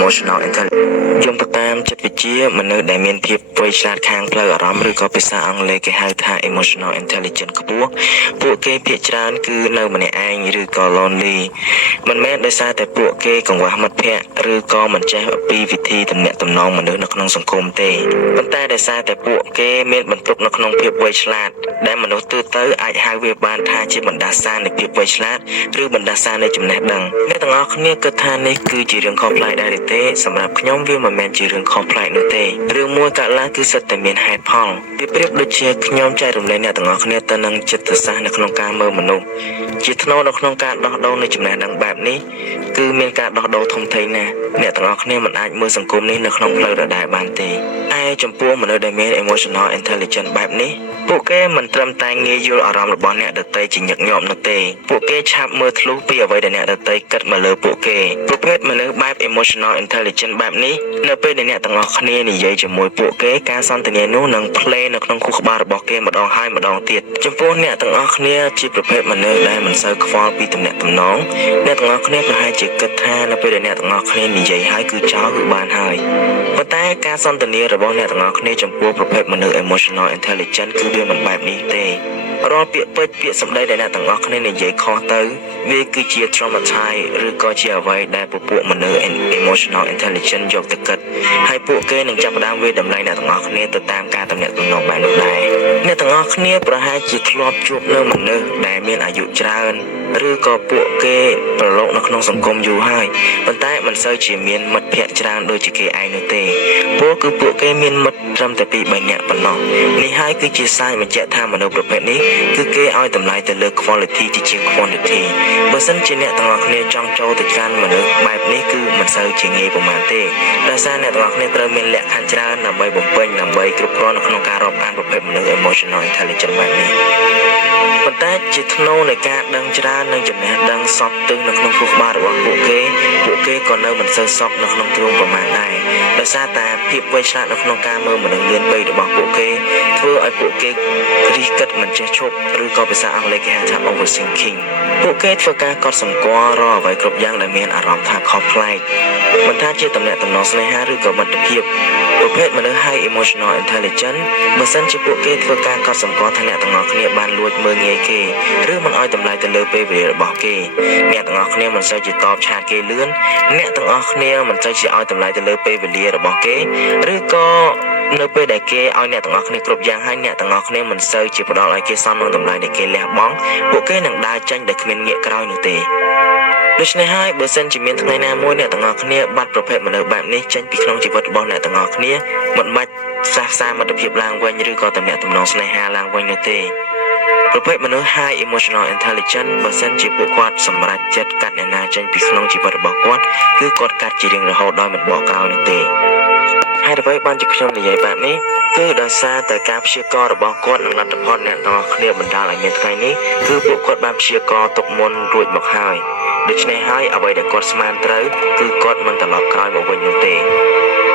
emotional intelligence យំទៅតាមចិត្តវិទ្យាមនុស្សដែលមានភាពវៃឆ្លាតខាងផ្លូវអារម្មណ៍ឬក៏ភាសាអង់គ្លេសគេហៅថា emotional intelligence ខ្ពស់ពួកគេភាគច្រើនគឺនៅម្នាក់ឯងឬក៏ lonely មិនមែនដោយសារតែពួកគេកង្វះមិត្តភ័ក្តិឬក៏មិនចេះពីវិធីទំនាក់ទំនងមនុស្សនៅក្នុងសង្គមទេប៉ុន្តែដោយសារតែពួកគេមានបន្ទុកនៅក្នុងភាពវៃឆ្លាតដែលមនុស្សទូទៅអាចហៅវាបានថាជាបណ្ដាសានៃភាពវៃឆ្លាតឬបណ្ដាសានៃចំណេះដឹងអ្នកទាំងអស់គ្នាគិតថានេះគឺជារឿងខុសប្លែកដែរទេសម្រាប់ខ្ញុំវាមិនមែនជារឿងខុសប្លែកនោះទេរឿងមួយកើតឡើងគឺសិតតែមានហេតុផលវាប្រៀបដូចជាខ្ញុំចែករំលែកអ្នកទាំងអស់គ្នាទៅនឹងចិត្តសាស្ត្រនៅក្នុងការមើលមនុស្សជាថ្នូរនៅក្នុងការដោះដូរនៃចំណេះដឹងបែបនេះគឺមានការដោះដូរធំធេងណាស់អ្នកទាំងអស់គ្នាមិនអាចមើលសង្គមនេះនៅក្នុងផ្លូវដដែលបានទេឯចំពោះមនុស្សដែលមាន emotional intelligence បែបនេះពួកគេមិនត្រឹមតែងាយយល់អារម្មណ៍របស់អ្នកដទៃជាញឹកញាប់នោះទេពួកគេឆាប់មើលធ្លុះពីអ្វីដែលអ្នកដទៃគិតមកលើពួកគេប្រភេទមនុស្សបែប emotional intelligence បែបនេះនៅពេលដែលអ្នកទាំងអស់គ្នានិយាយជាមួយពួកគេការសន្ទនានោះនឹងផ្លេនៅក្នុងខួរក្បាលរបស់គេម្ដងហើយម្ដងទៀតចំពោះអ្នកទាំងអស់គ្នាជាប្រភេទមនុស្សដែលមិនសូវខ្វល់ពីទំនាក់ទំនងអ្នកទាំងអស់គ្នាប្រហែលជាគិតថានៅពេលដែលអ្នកទាំងអស់គ្នានិយាយហើយគឺចោលគឺបានហើយប៉ុន្តែការសន្ទនារបស់អ្នកទាំងអស់គ្នាចំពោះប្រភេទមនុស្ស emotional intelligence គឺវាមិនបែបនេះទេរាល់ពាក្យពេចន៍ពាក្យសម្ដីដែលអ្នកទាំងអស់គ្នានិយាយខុសទៅវាគឺជា traumatize ឬក៏ជាអ្វីដែលពពួកមនុស្ស emotional intelligence យកទៅគិតហើយពួកគេនឹងចាប់ផ្ដើមវាតម្លៃអ្នកទាំងអស់គ្នាទៅតាមការទំនាក់ទំនងបែបនោះដែរអ្នកទាំងអស់គ្នាប្រហែលជាធ្លាប់ជួបនៅមនុស្សដែលមានអាយុច្រើនឬក៏ពួកគេប្រឡូកនៅក្នុងសង្គមយូរហើយប៉ុន្តែមិនសូវជាមានមិត្តភ័ក្តិច្រើនដូចជាគេឯងនោះទេពួកគេមានមិត្តត្រឹមតែ2-3នាក់ប៉ុណ្ណោះនេះហើយគឺជាសារបញ្ជាក់ថាមនុស្សប្រភេទនេះគឺគេឲ្យតម្លៃទៅលើ quality ជាង quantity បើសិនជាអ្នកទាំងអស់គ្នាចង់ចូលទៅកាន់មនុស្សបែបនេះគឺមិនសូវជាងាយប៉ុន្មានទេដោយសារអ្នកទាំងអស់គ្នាត្រូវមានលក្ខខណ្ឌច្រើនដើម្បីបំពេញដើម្បីគ្រប់គ្រាន់នៅក្នុងការរាប់អានប្រភេទមនុស្ស emotional intelligence បែបនេះប៉ុន្តែជាថ្នូរនៃការដឹងច្រើននិងចំណេះដឹងសពទិសនៅក្នុងខួរក្បាលរបស់ពួកគេក៏នៅមិនសូវសពនៅក្នុងទ្រូងប្រមាណដែរដោយសារតែភាពវៃឆ្លាតនៅក្នុងការមើលមនុស្សលឿនពេករបស់ពួកគេធ្វើឲ្យពួកគេរិះគិតមិនចេះឈប់ឬក៏ភាសាអង់គ្លេសគេហៅថា overthinking ពួកគេធ្វើការកត់សម្គាល់រាល់អ្វីគ្រប់យ៉ាងដែលមានអារម្មណ៍ថាខុសប្លែកមិនថាជាទំនាក់ទំនងស្នេហាឬក៏មិត្តភាពប្រភេទមនុស្ស high emotional intelligence បើសិនជាពួកគេធ្វើការកត់សម្គាល់ថាអ្នកទាំងអស់គ្នាបានលួចមើលងាយគេឬមិនឲ្យតម្លៃទៅលើពេលវេលារបស់គេអ្នកទាំងអស់គ្នាមិនសូវជាតបឆាតគេលឿនអ្នកទាំងអស់គ្នាមិនសូវជាឲ្យតម្លៃទៅលើពេលវេលារបស់គេឬក៏នៅពេលដែលគេឲ្យអ្នកទាំងអស់គ្នាគ្រប់យ៉ាងហើយអ្នកទាំងអស់គ្នាមិនសូវជាផ្ដល់ឲ្យគេសមនឹងតម្លៃដែលគេលះបង់ពួកគេនឹងដើរចេញដោយគ្មានងាកក្រោយនោះទេដូច្នេះហើយបើសិនជាមានថ្ងៃណាមួយអ្នកទាំងអស់គ្នាបាត់ប្រភេទមនុស្សបែបនេះចេញពីក្នុងជីវិតរបស់អ្នកទាំងអស់គ្នាមិនបាច់ផ្សះផ្សាមិត្តភាពឡើងវិញឬក៏ទំនាក់ទំនងស្នេហាឡើងវិញនោះទេប្រភេទមនុស្ស high emotional intelligence បើសិនជាពួកគាត់សម្រេចចិត្តកាត់អ្នកណាចេញពីក្នុងជីវិតរបស់គាត់គឺគាត់កាត់ជារៀងរហូតដោយមិនបកក្រោយនោះទេហើយអ្វីបានជាខ្ញុំនិយាយបែបនេះគឺដោយសារតែការព្យាករណ៍របស់គាត់នឹងលទ្ធផលអ្នកទាំងអស់គ្នាបណ្ដាលឲ្យមានថ្ងៃនេះគឺពួកគាត់បានព្យាករណ៍ទុកមុនរួចមកហើយដូច្នេះហើយអ្វីដែលគាត់ស្មានត្រូវគឺគាត់មិនត្រឡប់ក្រោយមកវិញនោះទេ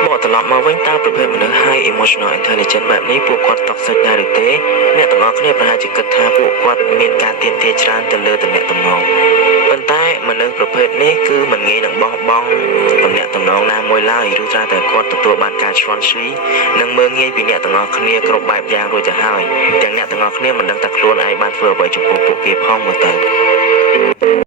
បកត្រឡប់មកវិញតើប្រភេទមនុស្ស high emotional intelligence បែបនេះពួកគាត់តក់សិចដែរឬទេអ្នកទាំងអស់គ្នាប្រហែលជាគិតថាពួកគាត់មានការទាមទារច្រើនទៅលើទំនាក់ទំនងប៉ុន្តែមនុស្សប្រភេទនេះគឺមិនងាយនឹងបោះបង់ទំនាក់ទំនងណាមួយឡើយឬថាតែគាត់ទទួលបានការឆ្លន់ឈ្លីនិងមើលងាយពីអ្នកទាំងអស់គ្នាគ្រប់បែបយ៉ាងរួចទៅហើយទាំងអ្នកទាំងអស់គ្នាមិនដឹងថាខ្លួនឯងបានធ្វើអ្វីចំពោះពួកគេផងមើលទៅ